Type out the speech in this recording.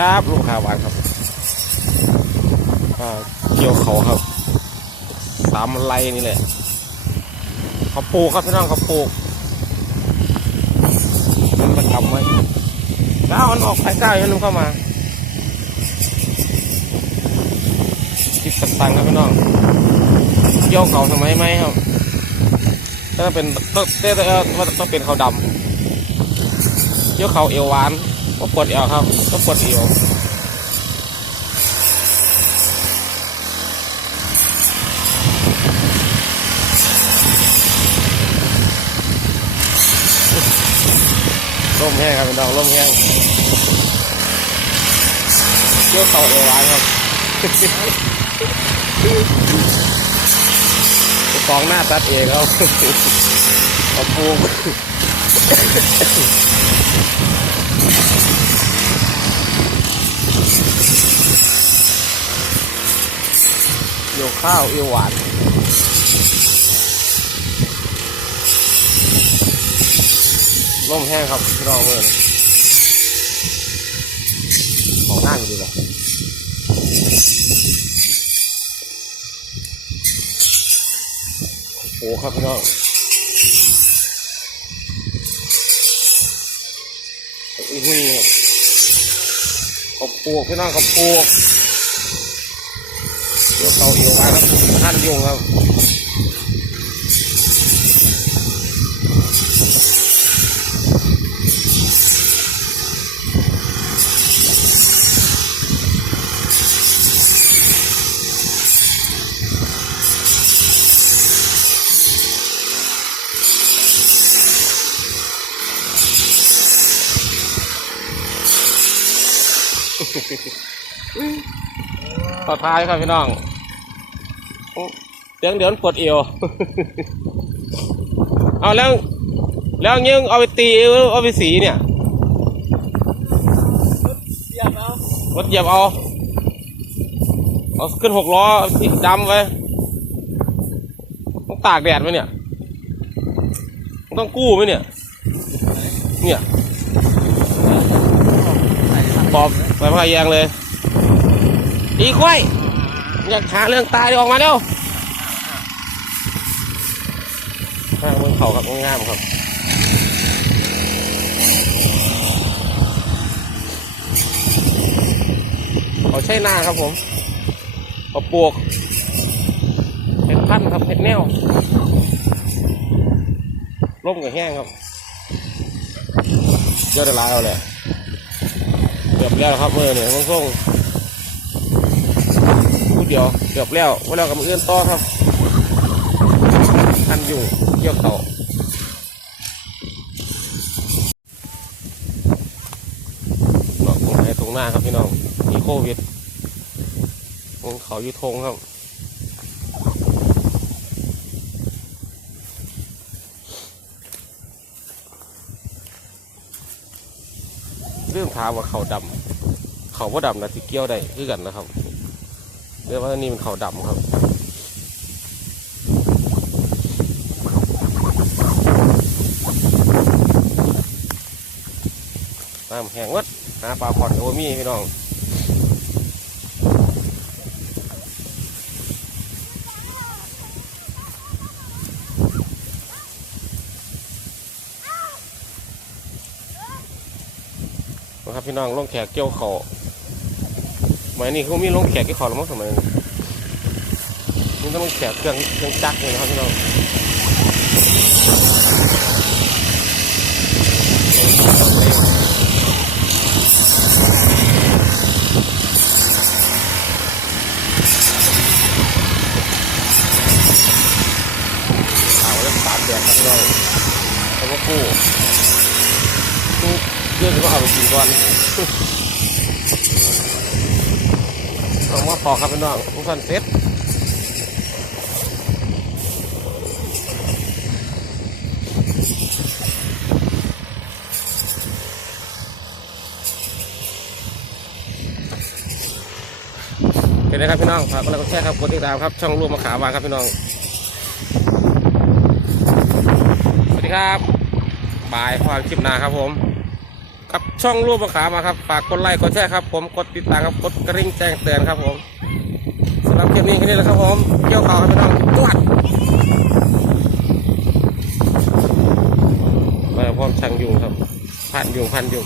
ครับลูกค้าหวานครับเกี่ยวเขาครับสามไลนี่แหละเขาปลูกครับพี่น้องเขาปลูกมันประจำไว้แล้วมันออกสายเก้าอย่างนั้นเข้ามาคิดตังค์ครับพี่น้องเกี่ยวเขาทำไมไหมครับถ้าเป็นต้องต้องต้องเป็นเขาดำเกี่ยวเขาเอวหวาน ก็ปวดเอวครับ ก็ปวดเอวร่มแห้งครับเป็นดอกร่มแห้งเกี่ยวเขาเอวหวานครับกองหน้าตัดเองครับเอาปูโยก ข้าวเอวหวานร่มแห้งครับพี่น้องเมื่อนของหน้าอยู่ดีกว่าโอ้ครับพี่น้องอีกนี่ครับขอบปลูกพี่น้องขอบปลูก เดี๋ยวเขาเอ ขอท้ายครับพี่น้องโอ้เดี๋ยวเดี๋ยวมันปวดเอวเอาแล้ว แล้วยิงเอาไปตีหรือเอาไปสีเนี่ยเสียบเอารถเหยียบเอาเอาขึ้นหกล้อที่ดำไว้ต้องตากแดดไหมเนี่ย ต้องกู้ไหมเนี่ย เนี่ยใส่ครับปอบไปพายแยงเลย อีกไว้อยากหาเรื่องตายออกมาเร็วข้างบนเขาครับงามครับเขาใช้หน้าครับผมเขาปลูกเป็นพันครับเป็นแนวร่มกับแห้งครับเยอะแต่ลายเอาเลยเกือบแล้วครับมือเนี่ยต้องส่ง เดียวเกือบแล้วว่าแล้วกับมืออื่นต่อครับทันอยู่เกี่ยวเขาเนาะตรงไหนตรงหน้าครับพี่น้องมีโควิดตรงเขาอยู่ทงครับเรื่องถามว่าเขาดำเขาว่าดำนะที่เกี่ยวได้คือกันนะครับ เรียกว่านี่มันเขาดำครับน้ำแห้งวัดหาปลาพอดโอมีพี่น้องนะครับพี่น้องลงแขกเกี่ยวเขา มายนี้เขามีลงแขกเกี่ขาแล้วมั้งสมัยนี้นี่ต้องลงแขกเครื่องเครื่องจักรเลยนะครับพี่น้องเอาเรื่องสามแดดครับพี่น้องแล้วก็กู้กู้เรื่องที่ว่าเอาไปกินก่อน เอามาพอครับพี่น้องทุกท่านเซ็ตเห็นไหมครับพี่น้องฝากกดไลค์กดแชร์ครับกดติดตามครับ ช่องร่วมมาขาวาครับพี่น้อง สวัสดีครับ บายความคลิปหนาครับผม กับช่องรูปมะขามมาครับ ฝากกดไลค์กดแชร์ครับ ผมกดติดตามครับกดกระดิ่งแจ้งเตือนครับผมสำหรับคลิปนี้แค่นี้แหละครับผมเกี่ยวข่าวครับพี่น้องตวดไปพร้อมช่างยุงครับพันยุงพันยุง